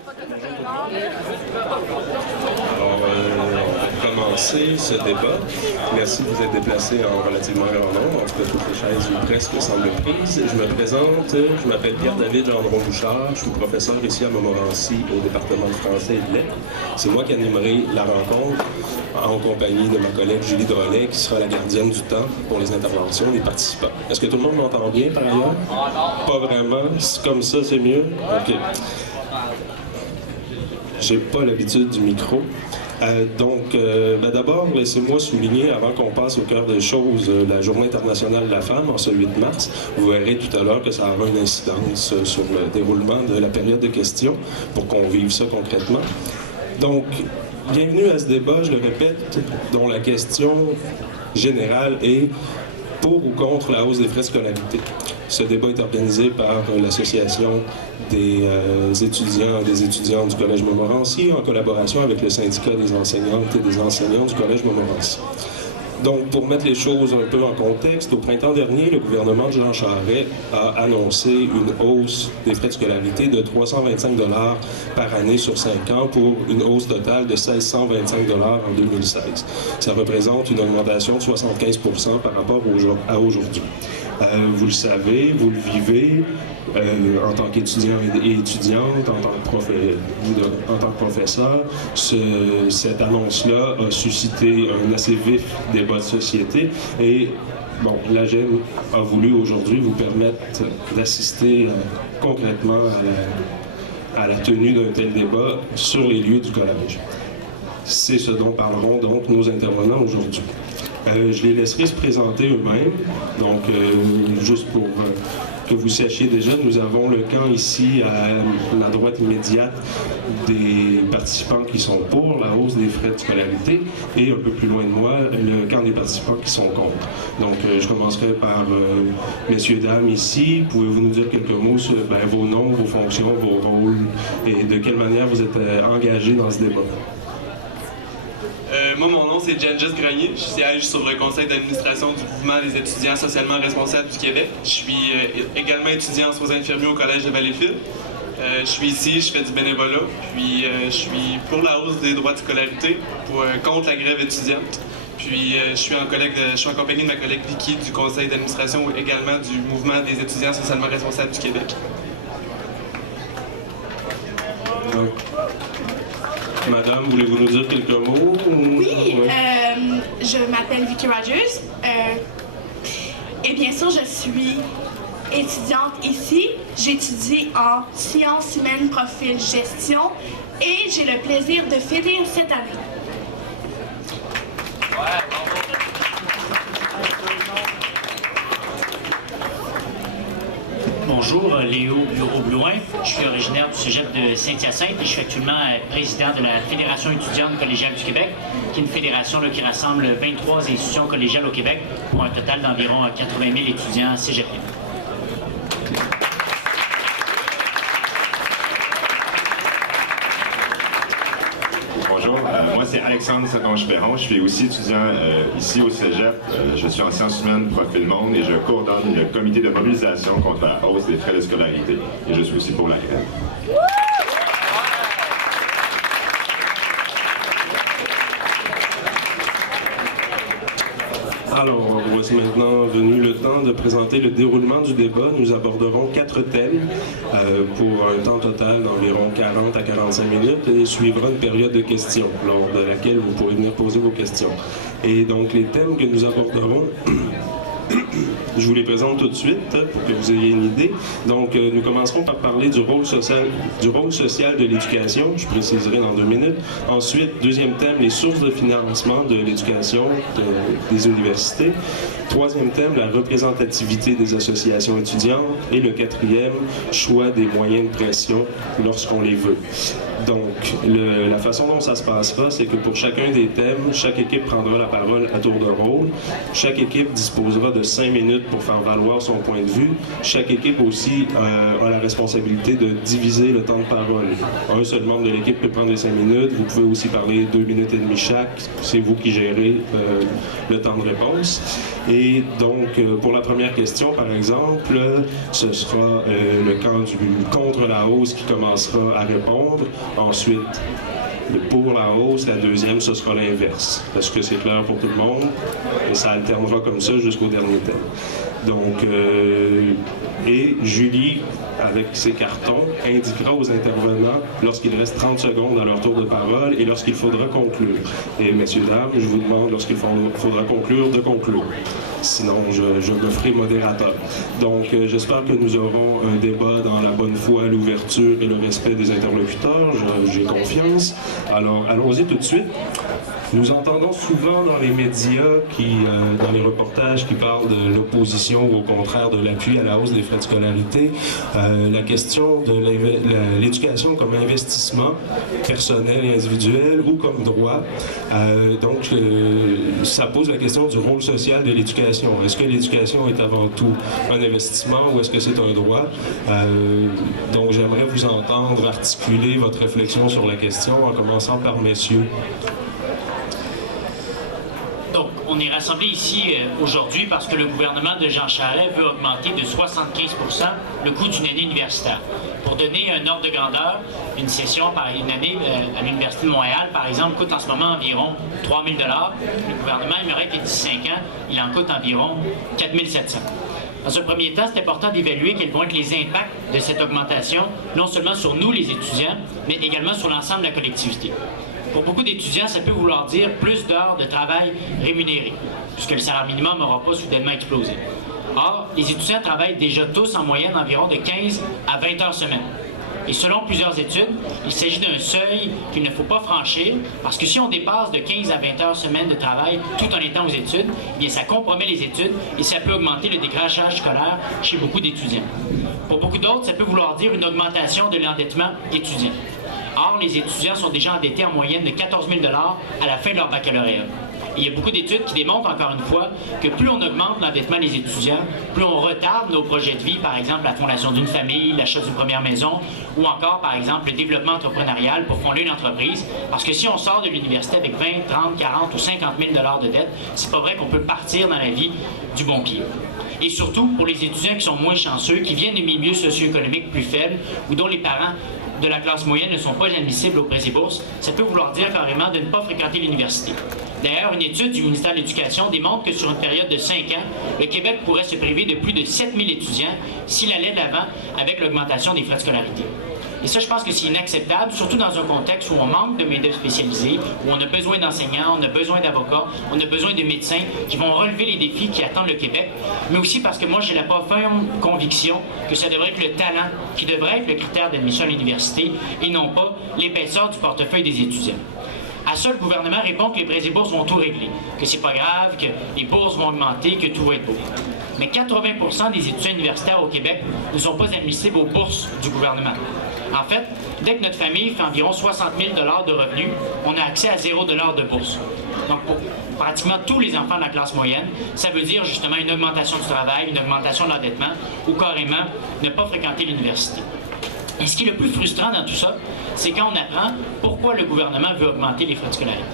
Alors, on va commencer ce débat. Merci de vous être déplacés en relativement grand nombre. En tout cas, toutes les chaises ou presque semblent prises. Je me présente, je m'appelle Pierre-David Gendron-Bouchard. Je suis professeur ici à Montmorency au département de français et de lettres. C'est moi qui animerai la rencontre en compagnie de ma collègue Julie Drolet, qui sera la gardienne du temps pour les interventions des participants. Est-ce que tout le monde m'entend bien par ailleurs? Pas vraiment. Comme ça, c'est mieux? OK. J'ai pas l'habitude du micro. D'abord, laissez-moi souligner, avant qu'on passe au cœur des choses, la Journée internationale de la femme, en ce 8 mars. Vous verrez tout à l'heure que ça aura une incidence sur le déroulement de la période de questions pour qu'on vive ça concrètement. Donc, bienvenue à ce débat, je le répète, dont la question générale est pour ou contre la hausse des frais de scolarité. Ce débat est organisé par l'Association des étudiants et des étudiantes du Collège Montmorency en collaboration avec le syndicat des enseignantes et des enseignants du Collège Montmorency. Donc, pour mettre les choses un peu en contexte, au printemps dernier, le gouvernement de Jean Charest a annoncé une hausse des frais de scolarité de 325 $ par année sur 5 ans pour une hausse totale de 1 625 $ en 2016. Ça représente une augmentation de 75 % par rapport à aujourd'hui. Vous le savez, vous le vivez en tant qu'étudiant et étudiante, en tant que professeur. Cette annonce-là a suscité un assez vif débat de société et bon, l'AGEM a voulu aujourd'hui vous permettre d'assister concrètement à la tenue d'un tel débat sur les lieux du collège. C'est ce dont parleront donc nos intervenants aujourd'hui. Je les laisserai se présenter eux-mêmes. Donc, juste pour que vous sachiez déjà, nous avons le camp ici à la droite immédiate des participants qui sont pour la hausse des frais de scolarité et un peu plus loin de moi, le camp des participants qui sont contre. Donc, je commencerai par messieurs, dames ici. Pouvez-vous nous dire quelques mots sur vos noms, vos fonctions, vos rôles et de quelle manière vous êtes engagés dans ce débat? Moi, mon nom, c'est Gengis Grenier. Je siège sur le conseil d'administration du mouvement des étudiants socialement responsables du Québec. Je suis également étudiant en soins infirmiers au Collège de Valleyfield. Je suis ici, je fais du bénévolat, puis je suis pour la hausse des droits de scolarité, contre la grève étudiante. Puis je suis en compagnie de ma collègue Vicky du conseil d'administration ou également du mouvement des étudiants socialement responsables du Québec. Madame, voulez-vous nous dire quelques mots? Oui, je m'appelle Vicky Rogers. Et bien sûr, je suis étudiante ici. J'étudie en sciences humaines, profil gestion et j'ai le plaisir de finir cette année. Bonjour, Léo Bureau-Blouin. Je suis originaire du cégep de Saint-Hyacinthe et je suis actuellement président de la Fédération étudiante collégiale du Québec, qui est une fédération qui rassemble 23 institutions collégiales au Québec pour un total d'environ 80 000 étudiants cégepiens. Bonjour, moi c'est Alexandre Satonge-Perron. Je suis aussi étudiant ici au Cégep. Je suis en sciences humaines, profil monde et je coordonne le comité de mobilisation contre la hausse des frais de scolarité. Et je suis aussi pour la grève. Alors, voici maintenant venu le temps de présenter le déroulement du débat. Nous aborderons 4 thèmes pour un temps total d'environ 40 à 45 minutes et suivra une période de questions lors de laquelle vous pourrez venir poser vos questions. Et donc, les thèmes que nous aborderons... Je vous les présente tout de suite pour que vous ayez une idée. Donc, nous commencerons par parler du rôle social de l'éducation. Je préciserai dans 2 minutes. Ensuite, deuxième thème, les sources de financement de l'éducation des universités. Troisième thème, la représentativité des associations étudiantes. Et le quatrième, choix des moyens de pression lorsqu'on les veut. Donc, la façon dont ça se passera, c'est que pour chacun des thèmes, chaque équipe prendra la parole à tour de rôle. Chaque équipe disposera de 5 minutes pour faire valoir son point de vue. Chaque équipe aussi a la responsabilité de diviser le temps de parole. Un seul membre de l'équipe peut prendre les 5 minutes. Vous pouvez aussi parler 2 minutes et demie chaque. C'est vous qui gérez le temps de réponse. Et donc, pour la première question, par exemple, ce sera le camp du contre la hausse qui commencera à répondre. Ensuite, pour la hausse, la deuxième, ce sera l'inverse. Est-ce que c'est clair pour tout le monde? Et ça alternera comme ça jusqu'au dernier thème. Donc, et Julie, avec ses cartons, indiquera aux intervenants lorsqu'il reste 30 secondes à leur tour de parole et lorsqu'il faudra conclure. Et messieurs, dames, je vous demande lorsqu'il faudra conclure, de conclure. Sinon, je me ferai modérateur. Donc, j'espère que nous aurons un débat dans la bonne foi, l'ouverture et le respect des interlocuteurs. J'ai confiance. Alors, allons-y tout de suite. Nous entendons souvent dans les médias, dans les reportages qui parlent de l'opposition ou au contraire de l'appui à la hausse des frais de scolarité, la question de l'éducation comme investissement personnel et individuel ou comme droit. Donc, ça pose la question du rôle social de l'éducation. Est-ce que l'éducation est avant tout un investissement ou est-ce que c'est un droit? Donc, j'aimerais vous entendre articuler votre réflexion sur la question en commençant par messieurs. Donc, on est rassemblés ici aujourd'hui parce que le gouvernement de Jean Charest veut augmenter de 75 % le coût d'une année universitaire. Pour donner un ordre de grandeur, une session par une année à l'Université de Montréal, par exemple, coûte en ce moment environ 3 000 $. Le gouvernement aimerait qu'il y ait 15 ans, il en coûte environ 4 700 $. Dans un premier temps, c'est important d'évaluer quels vont être les impacts de cette augmentation, non seulement sur nous, les étudiants, mais également sur l'ensemble de la collectivité. Pour beaucoup d'étudiants, ça peut vouloir dire plus d'heures de travail rémunérées, puisque le salaire minimum n'aura pas soudainement explosé. Or, les étudiants travaillent déjà tous en moyenne environ de 15 à 20 heures semaine. Et selon plusieurs études, il s'agit d'un seuil qu'il ne faut pas franchir, parce que si on dépasse de 15 à 20 heures semaine de travail tout en étant aux études, eh bien ça compromet les études et ça peut augmenter le décrochage scolaire chez beaucoup d'étudiants. Pour beaucoup d'autres, ça peut vouloir dire une augmentation de l'endettement étudiant. Or, les étudiants sont déjà endettés en moyenne de 14 000 $ à la fin de leur baccalauréat. Et il y a beaucoup d'études qui démontrent, encore une fois, que plus on augmente l'endettement des étudiants, plus on retarde nos projets de vie, par exemple la fondation d'une famille, l'achat d'une première maison, ou encore, par exemple, le développement entrepreneurial pour fonder une entreprise. Parce que si on sort de l'université avec 20, 30, 40 ou 50 000 $ de dette, c'est pas vrai qu'on peut partir dans la vie du bon pied. Et surtout, pour les étudiants qui sont moins chanceux, qui viennent de milieux socio-économiques plus faibles, ou dont les parents de la classe moyenne ne sont pas admissibles aux prêts et bourses, ça peut vouloir dire carrément de ne pas fréquenter l'université. D'ailleurs, une étude du ministère de l'Éducation démontre que sur une période de 5 ans, le Québec pourrait se priver de plus de 7 000 étudiants s'il allait de l'avant avec l'augmentation des frais de scolarité. Et ça, je pense que c'est inacceptable, surtout dans un contexte où on manque de main-d'œuvre spécialisée, où on a besoin d'enseignants, on a besoin d'avocats, on a besoin de médecins qui vont relever les défis qui attendent le Québec, mais aussi parce que moi, j'ai la profonde conviction que ça devrait être le talent qui devrait être le critère d'admission à l'université et non pas l'épaisseur du portefeuille des étudiants. À ça, le gouvernement répond que les prêts et bourses vont tout régler, que c'est pas grave, que les bourses vont augmenter, que tout va être beau. Mais 80 % des étudiants universitaires au Québec ne sont pas admissibles aux bourses du gouvernement. En fait, dès que notre famille fait environ 60 000 $ de revenus, on a accès à 0 $ de bourse. Donc, pour pratiquement tous les enfants de la classe moyenne, ça veut dire justement une augmentation du travail, une augmentation de l'endettement ou carrément ne pas fréquenter l'université. Et ce qui est le plus frustrant dans tout ça, c'est quand on apprend pourquoi le gouvernement veut augmenter les frais de scolarité.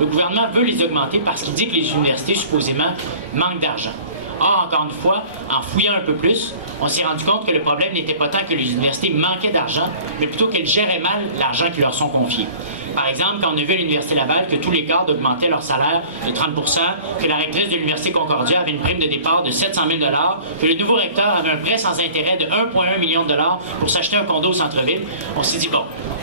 Le gouvernement veut les augmenter parce qu'il dit que les universités, supposément, manquent d'argent. Or, encore une fois, en fouillant un peu plus, on s'est rendu compte que le problème n'était pas tant que les universités manquaient d'argent, mais plutôt qu'elles géraient mal l'argent qui leur sont confiés. Par exemple, quand on a vu à l'Université Laval que tous les cadres augmentaient leur salaire de 30 %, que la rectrice de l'Université Concordia avait une prime de départ de 700 000 $, que le nouveau recteur avait un prêt sans intérêt de 1,1 million de $ pour s'acheter un condo au centre-ville, on s'est dit, bon,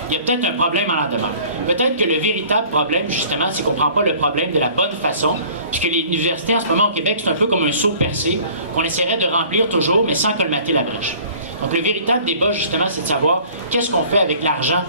il y a peut-être un problème en la demeure. Peut-être que le véritable problème, justement, c'est qu'on ne prend pas le problème de la bonne façon, puisque les universités en ce moment au Québec, c'est un peu comme un seau percé qu'on essaierait de remplir toujours, mais sans colmater la brèche. Donc le véritable débat, justement, c'est de savoir qu'est-ce qu'on fait avec l'argent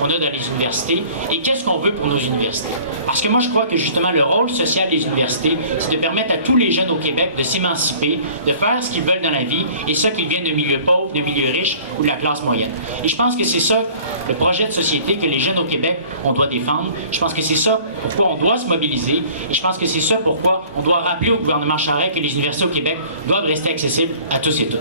qu'on a dans les universités et qu'est-ce qu'on veut pour nos universités. Parce que moi, je crois que, justement, le rôle social des universités, c'est de permettre à tous les jeunes au Québec de s'émanciper, de faire ce qu'ils veulent dans la vie, et ça qu'ils viennent de milieux pauvres, de milieux riches ou de la classe moyenne. Et je pense que c'est ça, le projet de société que les jeunes au Québec, on doit défendre. Je pense que c'est ça pourquoi on doit se mobiliser, et je pense que c'est ça pourquoi on doit rappeler au gouvernement Charest que les universités au Québec doivent rester accessibles à tous et toutes.